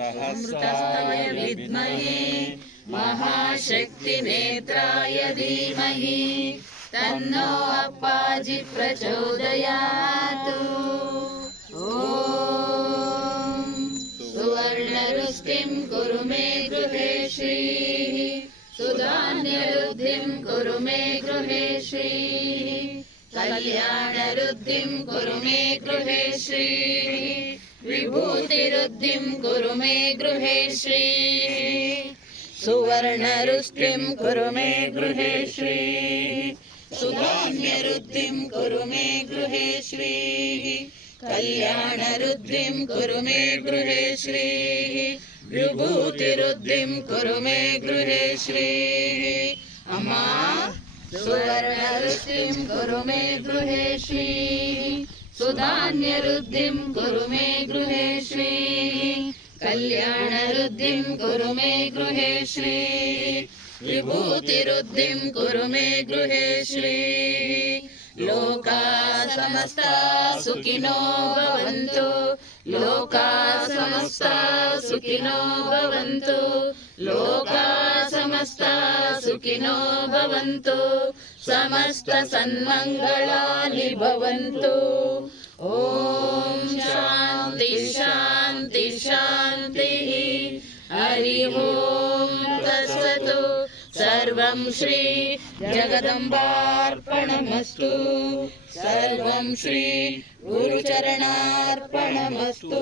अमृतस्ताय विद्महे महाशक्तिनेत्राय धीमहि। तन्नो अप्पाजि प्रचोदयातु। ॐ सुवर्णरुष्टिं कुरु मे गृहे श्रीः। सुधान्यरुद्धिं कुरु मे गृहे श्रीः। कल्याणरुद्धिं कुरु मे गृहे श्रीः विभूतिरुद्धिं कुरु मे गृहे श्रीः। सुवर्णरुष्टिं कुरु मे गृहे श्रीः। सुधान्यरुद्धिं कुरु मे गृहे श्रीः। कल्याणरुद्धिं कुरु मे गृहे श्रीः। विभूतिरुद्धिं कुरु मे गृहे श्रीः। अमा सुवर्णरुद्धिं कुरु मे गृहे श्रीः। सुधान्यरुद्धिं कुरु मे गृहे श्रीः कल्याणरुद्धिं कुरु मे गृहे श्रीः विभूतिरुद्धिं कुरु मे गृहे श्रीः लोका समस्ता सुखिनो भवन्तु लोका समस्ता सुखिनो भवन्तु लोका समस्ता सुखिनो भवन्तु समस्त सन्मङ्गलानि भवन्तु शान्ति। हरि ॐ तत्सतु। सर्वं श्री जगदम्बार्पणमस्तु। सर्वं श्री गुरुचरणार्पणमस्तु